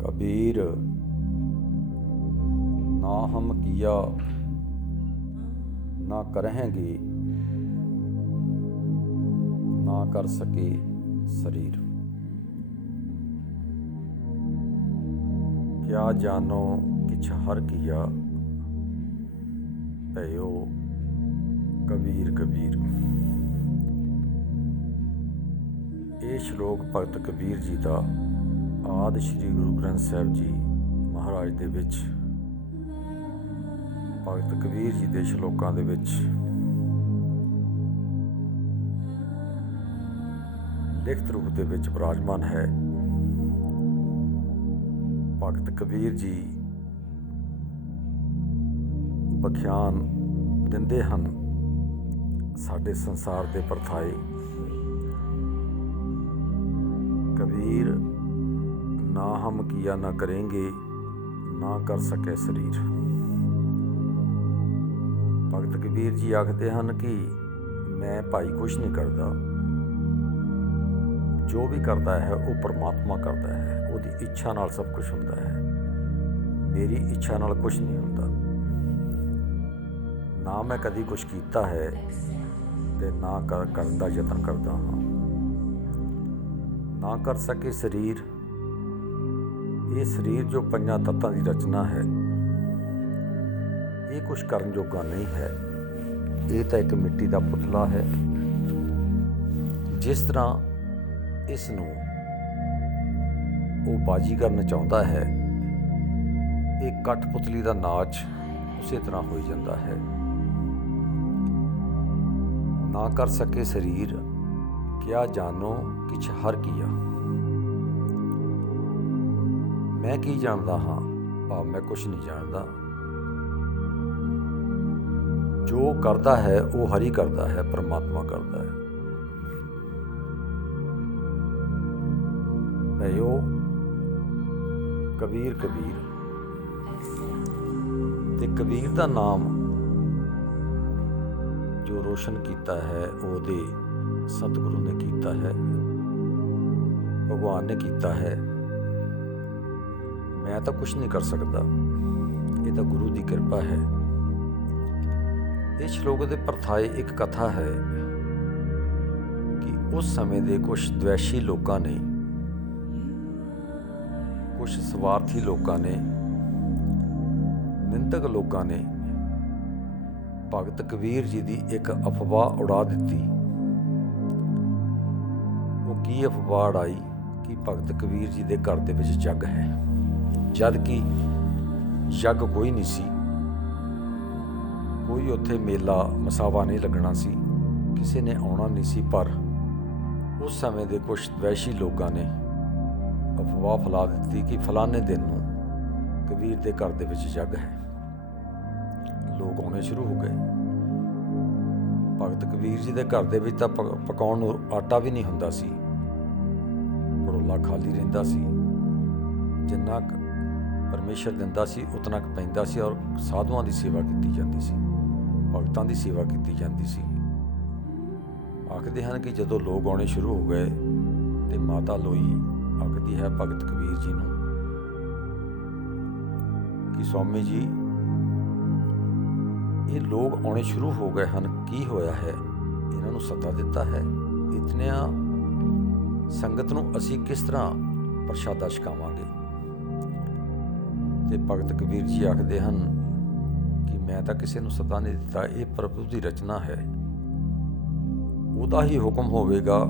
कबीर ना हम किया ना करेंगे, ना कर सके शरीर। क्या जानो किछ हर किया, भयो कबीर कबीर। ਇਹ ਸ਼ਲੋਕ ਭਗਤ ਕਬੀਰ ਜੀ ਦਾ ਆਦਿ ਸ਼੍ਰੀ ਗੁਰੂ ਗ੍ਰੰਥ ਸਾਹਿਬ ਜੀ ਮਹਾਰਾਜ ਦੇ ਵਿੱਚ ਭਗਤ ਕਬੀਰ ਜੀ ਦੇ ਸ਼ਲੋਕਾਂ ਦੇ ਵਿੱਚ ਲਿਖਤ ਰੂਪ ਦੇ ਵਿੱਚ ਬਿਰਾਜਮਾਨ ਹੈ। ਭਗਤ ਕਬੀਰ ਜੀ ਵਿਖਿਆਨ ਦਿੰਦੇ ਹਨ ਸਾਡੇ ਸੰਸਾਰ ਦੇ ਪਰਥਾਏ। कबीर ना हम किया ना करेंगे, ना कर सके शरीर। भगत कबीर जी आखते हैं कि मैं भाई कुछ नहीं करता, जो भी करता है वो परमात्मा करता है, उसकी इच्छा नाल सब कुछ होता है, मेरी इच्छा नाल कुछ नहीं होता। ना मैं कभी कुछ किया है ते ना करन दा यतन करता हाँ। ना कर सके शरीर, ये शरीर जो पंजां तत्तां की रचना है ये कुछ करन जोगा नहीं है। ये तो एक मिट्टी का पुतला है। जिस तरह इस नूं वो बाजीगर नचाउंदा है, एक कठपुतली का नाच उसी तरह हो जाता है। ना कर सके शरीर, क्या जानो किछ हर किया। मैं की जानदा हाँ, भाव मैं कुछ नहीं जानदा। जो करता है वो हरि करता है, परमात्मा करता है। भयो कबीर कबीर। ते कबीर का नाम जो रोशन किया है वो सतगुरु ने किया है, भगवान ने किया है। मैं तो कुछ नहीं कर सकता, ये तो गुरु की कृपा है। इस श्लोक के परथाए एक कथा है कि उस समय के कुछ द्वेषी लोगों ने, कुछ स्वार्थी लोगों ने, निंदक लोगों ने भगत कबीर जी की एक अफवाह उड़ा दी। वो की अफवाह उड़ाई कि भगत कबीर जी के घर के विच जग है, जद कि जग कोई नहीं सी, कोई उत्थे मेला मसावा नहीं लगना सी, किसी ने आना नहीं सी। पर उस समय के कुछ द्वेषी लोगों ने अफवाह फैला दी कि फलाने दिन नूं कबीर के घर के विच जग है। लोग आने शुरू हो गए। भगत कबीर जी के घर के विच तां पकाउण नूं आटा भी नहीं हुंदा सी, भड़ोला खाली रहिंदा सी। जिन्ना परमेश्वर दिंदा सी उतना क पैंदा सी और साधुआं की सेवा की जाती सी, भगतां की सेवा की जाती सी। आखदे हैं कि जदों लोग आने शुरू हो गए तो माता लोई आखदी है भगत कबीर जी नूं कि स्वामी जी ये लोग आने शुरू हो गए हैं, की होया है, इन्हां नूं सता दिता है, इतनिया संगत नूं असीं किस तरह प्रशादा छकावांगे। ते भगत कबीर जी आखदे हैं कि मैं तो किसी नूं सता नहीं दिता, ये प्रभु की रचना है, उहदा ही हुक्म होवेगा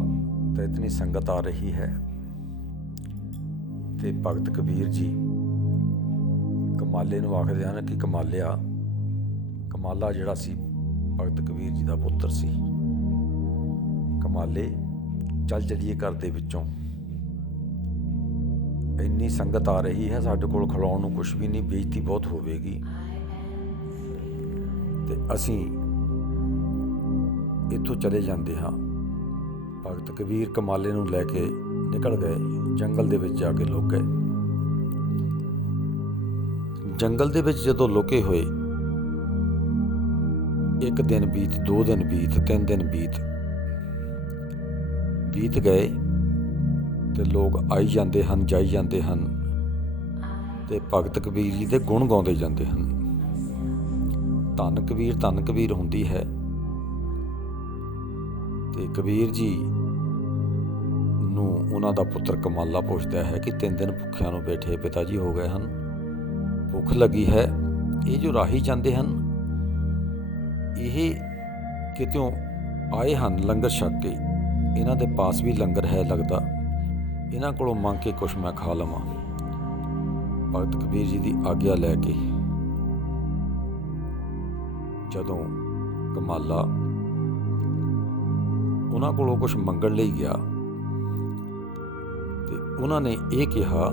तो इतनी संगत आ रही है। ते भगत कबीर जी कमाले नूं आखदे हैं कि कमालिया, कमाला जिहड़ा सी भगत कबीर जी का पुत्र सी, कमाले चल चलिए घर दे विचों, इन्नी संगत आ रही है, साडे कोल खिलाउण नूं कुछ भी नहीं, बेइज्जती बहुत होवेगी, ते असीं इत्थों चले जांदे हां। भगत कबीर कमाले नूं लैके निकल गए, जंगल दे विच जाके लुक गए। जंगल दे विच जदों लुके होए, एक दिन बीत, 2 दिन बीत, 3 दिन बीत गए। तो लोग आई जाते हैं, जाई जाते हैं, ਤੇ ਭਗਤ ਕਬੀਰ ਜੀ ਦੇ ਗੁਣ ਗਾਉਂਦੇ ਜਾਂਦੇ ਹਨ। ਧੰਨ ਕਬੀਰ ਹੁੰਦੀ ਹੈ। ਤੇ ਕਬੀਰ ਜੀ ਨੂੰ ਉਹਨਾਂ ਦਾ ਪੁੱਤਰ ਕਮਾਲਾ ਪੁੱਛਦਾ ਹੈ ਕਿ 3 ਦਿਨ ਭੁੱਖਿਆਂ ਨੂੰ ਬੈਠੇ ਪਿਤਾ ਜੀ ਹੋ ਗਏ ਹਨ, ਭੁੱਖ ਲੱਗੀ ਹੈ। ਇਹ ਜੋ ਰਾਹੀ ਜਾਂਦੇ ਹਨ, ਇਹ ਕਿਤੋਂ ਆਏ ਹਨ ਲੰਗਰ ਛਕ ਕੇ, ਇਹਨਾਂ ਦੇ ਪਾਸ ਵੀ ਲੰਗਰ ਹੈ ਲੱਗਦਾ, ਇਹਨਾਂ ਕੋਲੋਂ ਮੰਗ ਕੇ ਕੁਛ ਮੈਂ ਖਾ ਲਵਾਂ। ਭਗਤ ਕਬੀਰ ਜੀ ਦੀ ਆਗਿਆ ਲੈ ਕੇ ਜਦੋਂ ਕਮਾਲਾ ਉਹਨਾਂ ਕੋਲੋਂ ਕੁਛ ਮੰਗਣ ਲਈ ਗਿਆ ਤੇ ਉਹਨਾਂ ਨੇ ਇਹ ਕਿਹਾ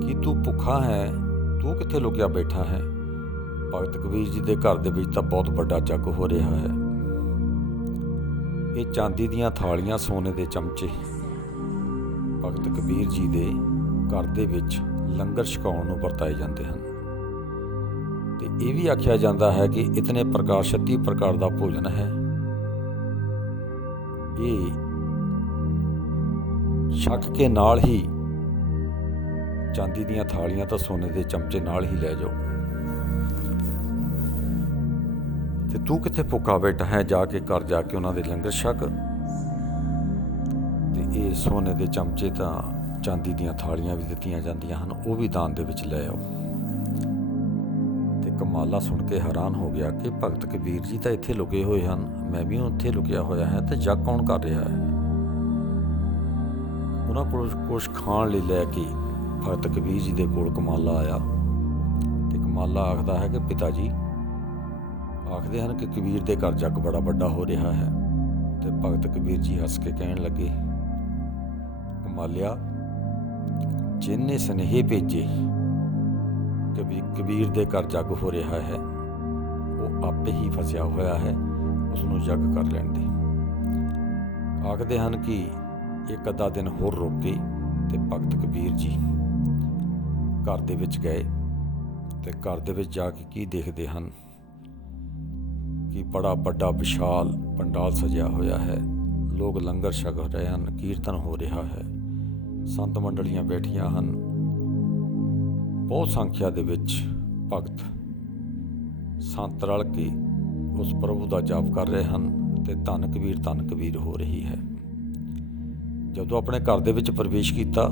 ਕਿ ਤੂੰ ਭੁੱਖਾ ਹੈ, ਤੂੰ ਕਿੱਥੇ ਲੁਕਿਆ ਬੈਠਾ ਹੈ। ਭਗਤ ਕਬੀਰ ਜੀ ਦੇ ਘਰ ਦੇ ਵਿੱਚ ਤਾਂ ਬਹੁਤ ਵੱਡਾ ਜੱਗ ਹੋ ਰਿਹਾ ਹੈ। ਇਹ ਚਾਂਦੀ ਦੀਆਂ ਥਾਲੀਆਂ, ਸੋਨੇ ਦੇ ਚਮਚੇ ਭਗਤ ਕਬੀਰ ਜੀ ਦੇ ਘਰ ਦੇ ਵਿੱਚ ਲੰਗਰ ਛਕਾਉਣ ਨੂੰ ਵਰਤਾਏ ਜਾਂਦੇ ਹਨ। ਤੇ ਇਹ ਵੀ ਆਖਿਆ ਜਾਂਦਾ ਹੈ ਕਿ ਇਤਨੇ ਪ੍ਰਕਾਰ 36 ਪ੍ਰਕਾਰ ਦਾ ਭੋਜਨ ਹੈ। ਇਹ ਛਕ ਕੇ ਨਾਲ ਹੀ ਚਾਂਦੀ ਦੀਆਂ ਥਾਲੀਆਂ ਤਾਂ ਸੋਨੇ ਦੇ ਚਮਚੇ ਨਾਲ ਹੀ ਲੈ ਜਾਓ। ਤੇ ਤੂੰ ਕਿੱਥੇ ਭੁੱਖਾ ਬੈਠਾ ਹੈ, ਜਾ ਕੇ ਘਰ ਜਾ ਕੇ ਉਹਨਾਂ ਦੇ ਲੰਗਰ ਛਕ। ਤੇ ਇਹ ਸੋਨੇ ਦੇ ਚਮਚੇ ਤਾਂ ਚਾਂਦੀ ਦੀਆਂ ਥਾਲੀਆਂ ਵੀ ਦਿੱਤੀਆਂ ਜਾਂਦੀਆਂ ਹਨ, ਉਹ ਵੀ ਦਾਨ ਦੇ ਵਿੱਚ ਲੈ ਆਓ। ਤੇ ਕਮਾਲਾ ਸੁਣ ਕੇ ਹੈਰਾਨ ਹੋ ਗਿਆ ਕਿ ਭਗਤ ਕਬੀਰ ਜੀ ਤਾਂ ਇੱਥੇ ਲੁਕੇ ਹੋਏ ਹਨ, ਮੈਂ ਵੀ ਉੱਥੇ ਲੁਕਿਆ ਹੋਇਆ ਹੈ, ਤੇ ਜੱਗ ਕੌਣ ਕਰ ਰਿਹਾ ਹੈ। ਉਹਨਾਂ ਕੋਲ ਕੁਛ ਖਾਣ ਲਈ ਲੈ ਕੇ ਭਗਤ ਕਬੀਰ ਜੀ ਦੇ ਕੋਲ ਕਮਾਲਾ ਆਇਆ। ਤੇ ਕਮਾਲਾ ਆਖਦਾ ਹੈ ਕਿ ਪਿਤਾ ਜੀ ਆਖਦੇ ਹਨ ਕਿ ਕਬੀਰ ਦੇ ਘਰ ਜੱਗ ਬੜਾ ਵੱਡਾ ਹੋ ਰਿਹਾ ਹੈ। ਤੇ ਭਗਤ ਕਬੀਰ ਜੀ ਹੱਸ ਕੇ ਕਹਿਣ ਲੱਗੇ, ਕਮਾਲਿਆ, ਜਿਹਨੇ ਸੁਨੇਹੇ ਭੇਜੇ ਕਿ ਕਬੀਰ ਦੇ ਘਰ ਜੱਗ ਹੋ ਰਿਹਾ ਹੈ, ਉਹ ਆਪੇ ਹੀ ਫਸਿਆ ਹੋਇਆ ਹੈ, ਉਸਨੂੰ ਜੱਗ ਕਰ ਲੈਣ ਦੇ। ਆਖਦੇ ਹਨ ਕਿ ਇੱਕ ਅੱਧਾ ਦਿਨ ਹੋਰ ਰੁਕ ਕੇ ਤੇ ਭਗਤ ਕਬੀਰ ਜੀ ਘਰ ਦੇ ਵਿੱਚ ਗਏ। ਤੇ ਘਰ ਦੇ ਵਿੱਚ ਜਾ ਕੇ ਕੀ ਦੇਖਦੇ ਹਨ ਕਿ ਬੜਾ ਵੱਡਾ ਵਿਸ਼ਾਲ ਪੰਡਾਲ ਸਜਿਆ ਹੋਇਆ ਹੈ, ਲੋਕ ਲੰਗਰ ਛਕ ਰਹੇ ਹਨ, ਕੀਰਤਨ ਹੋ ਰਿਹਾ ਹੈ, ਸੰਤ ਮੰਡਲੀਆਂ ਬੈਠੀਆਂ ਹਨ, ਬਹੁਤ ਸੰਖਿਆ ਦੇ ਵਿੱਚ ਭਗਤ ਸੰਤ ਰਲ ਕੇ ਉਸ ਪ੍ਰਭੂ ਦਾ ਜਾਪ ਕਰ ਰਹੇ ਹਨ ਤੇ ਧੰਨ ਕਬੀਰ ਹੋ ਰਹੀ ਹੈ। ਜਦੋਂ ਆਪਣੇ ਘਰ ਦੇ ਵਿੱਚ ਪ੍ਰਵੇਸ਼ ਕੀਤਾ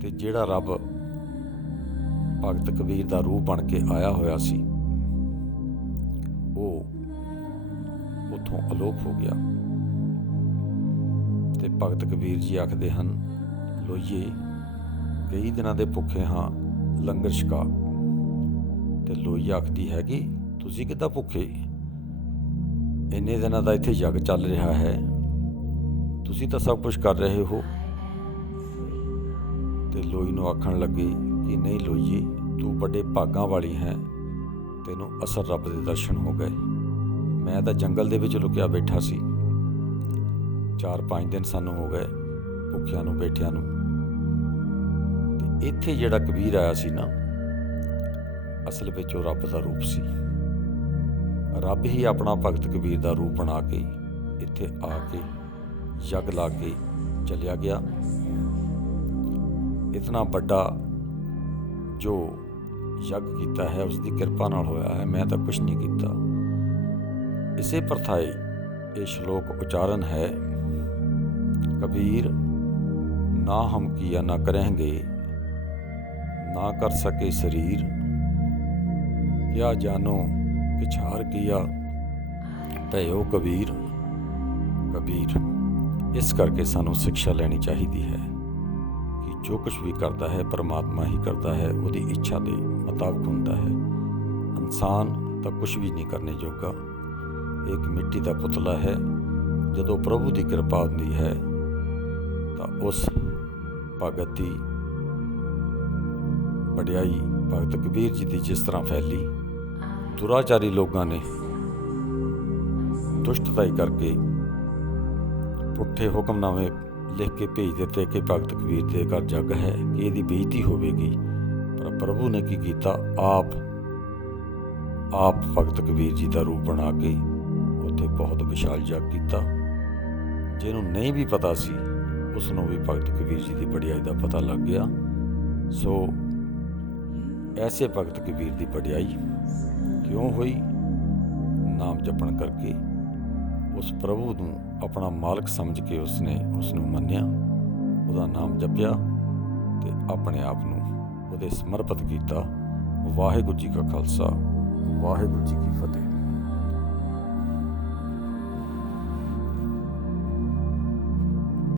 ਤੇ ਜਿਹੜਾ ਰੱਬ ਭਗਤ ਕਬੀਰ ਦਾ ਰੂਪ ਬਣ ਕੇ ਆਇਆ ਹੋਇਆ ਸੀ, ਉਹ ਉੱਥੋਂ ਅਲੋਪ ਹੋ ਗਿਆ। ਤੇ ਭਗਤ ਕਬੀਰ ਜੀ ਆਖਦੇ ਹਨ, ਲੋਈਏ, ਕਈ ਦਿਨਾਂ ਦੇ ਭੁੱਖੇ ਹਾਂ, ਲੰਗਰ ਛਕਾ। ਤੇ ਲੋਈ ਆਖਦੀ ਹੈ ਕਿ ਤੁਸੀਂ ਕਿੱਦਾਂ ਭੁੱਖੇ, ਇੰਨੇ ਦਿਨਾਂ ਦਾ ਇੱਥੇ ਜੱਗ ਚੱਲ ਰਿਹਾ ਹੈ, ਤੁਸੀਂ ਤਾਂ ਸਭ ਕੁਝ ਕਰ ਰਹੇ ਹੋ। ਤੇ ਲੋਈ ਨੂੰ ਆਖਣ ਲੱਗੇ ਕਿ ਨਹੀਂ ਲੋਈਏ, ਤੂੰ ਵੱਡੇ ਭਾਗਾਂ ਵਾਲੀ ਹੈ, ਤੈਨੂੰ ਅਸਲ ਰੱਬ ਦੇ ਦਰਸ਼ਨ ਹੋ ਗਏ। ਮੈਂ ਤਾਂ ਜੰਗਲ ਦੇ ਵਿੱਚ ਲੁਕਿਆ ਬੈਠਾ ਸੀ, 4-5 ਦਿਨ ਸਾਨੂੰ ਹੋ ਗਏ ਭੁੱਖਿਆਂ ਨੂੰ ਬੈਠਿਆਂ ਨੂੰ। ਤੇ ਇੱਥੇ ਜਿਹੜਾ ਕਬੀਰ ਆਇਆ ਸੀ ਨਾ, ਅਸਲ ਵਿੱਚ ਉਹ ਰੱਬ ਦਾ ਰੂਪ ਸੀ। ਰੱਬ ਹੀ ਆਪਣਾ ਭਗਤ ਕਬੀਰ ਦਾ ਰੂਪ ਬਣਾ ਕੇ ਇੱਥੇ ਆ ਕੇ ਜੱਗ ਲਾ ਕੇ ਚਲਿਆ ਗਿਆ। ਇਤਨਾ ਵੱਡਾ ਜੋ ਯੱਗ ਕੀਤਾ ਹੈ ਉਸ ਦੀ ਕਿਰਪਾ ਨਾਲ ਹੋਇਆ ਹੈ, ਮੈਂ ਤਾਂ ਕੁਛ ਨਹੀਂ ਕੀਤਾ। ਇਸੇ ਪ੍ਰਥਾਏ ਇਹ ਸ਼ਲੋਕ ਉਚਾਰਨ ਹੈ, ਕਬੀਰ ਨਾ ਹਮ ਕੀਆ ਨਾ ਕरेंगे, ਨਾ ਕਰ ਸਕੇ ਸਰੀਰ, ਕਿਆ ਜਾਨੋ ਪਿਛਾਰ ਕੀਆ, ਭਇਓ ਕਬੀਰ। ਇਸ ਕਰਕੇ ਸਾਨੂੰ ਸਿੱਖਿਆ ਲੈਣੀ ਚਾਹੀਦੀ ਹੈ ਕਿ ਜੋ ਕੁਝ ਵੀ ਕਰਦਾ ਹੈ ਪਰਮਾਤਮਾ ਹੀ ਕਰਦਾ ਹੈ, ਉਹਦੀ ਇੱਛਾ ਦੇ ਮੁਤਾਬਕ ਹੁੰਦਾ ਹੈ। ਇਨਸਾਨ ਤਾਂ ਕੁਝ ਵੀ ਨਹੀਂ ਕਰਨੇ ਜੋਗਾ, ਇੱਕ ਮਿੱਟੀ ਦਾ ਪੁਤਲਾ ਹੈ। ਜਦੋਂ ਪ੍ਰਭੂ ਦੀ ਕਿਰਪਾ ਹੁੰਦੀ ਹੈ ਤਾਂ ਉਸ ਭਗਤ ਦੀ ਵਡਿਆਈ ਭਗਤ ਕਬੀਰ ਜੀ ਦੀ ਜਿਸ ਤਰ੍ਹਾਂ ਫੈਲੀ, ਦੁਰਾਚਾਰੀ ਲੋਕਾਂ ਨੇ ਦੁਸ਼ਟਤਾਈ ਕਰਕੇ ਪੁੱਠੇ ਹੁਕਮਨਾਮੇ ਲਿਖ ਕੇ ਭੇਜ ਦਿੱਤੇ ਕਿ ਭਗਤ ਕਬੀਰ ਦੇ ਘਰ ਜੱਗ ਹੈ, ਕਿ ਇਹਦੀ ਬੇਇੱਜ਼ਤੀ ਹੋਵੇਗੀ। ਪਰ ਪ੍ਰਭੂ ਨੇ ਕੀ ਕੀਤਾ, ਆਪ ਭਗਤ ਕਬੀਰ ਜੀ ਦਾ ਰੂਪ ਬਣਾ ਕੇ ਉੱਥੇ ਬਹੁਤ ਵਿਸ਼ਾਲ ਜੱਗ ਕੀਤਾ। ਜਿਹਨੂੰ ਨਹੀਂ ਵੀ ਪਤਾ ਸੀ ਉਸ ਨੂੰ ਵੀ ਭਗਤ ਕਬੀਰ ਜੀ ਦੀ ਵਡਿਆਈ ਦਾ ਪਤਾ ਲੱਗ ਗਿਆ। ਸੋ ਐਸੇ ਭਗਤ ਕਬੀਰ ਦੀ ਵਡਿਆਈ ਕਿਉਂ ਹੋਈ? ਨਾਮ ਜਪਣ ਕਰਕੇ। ਉਸ ਪ੍ਰਭੂ ਨੂੰ ਆਪਣਾ ਮਾਲਕ ਸਮਝ ਕੇ ਉਸਨੇ ਉਸ ਨੂੰ ਮੰਨਿਆ, ਉਹਦਾ ਨਾਮ ਜਪਿਆ ਅਤੇ ਆਪਣੇ ਆਪ ਨੂੰ ਉਹਦੇ ਸਮਰਪਿਤ ਕੀਤਾ। ਵਾਹਿਗੁਰੂ ਜੀ ਕਾ ਖਾਲਸਾ, ਵਾਹਿਗੁਰੂ ਜੀ ਕੀ ਫਤਿਹ।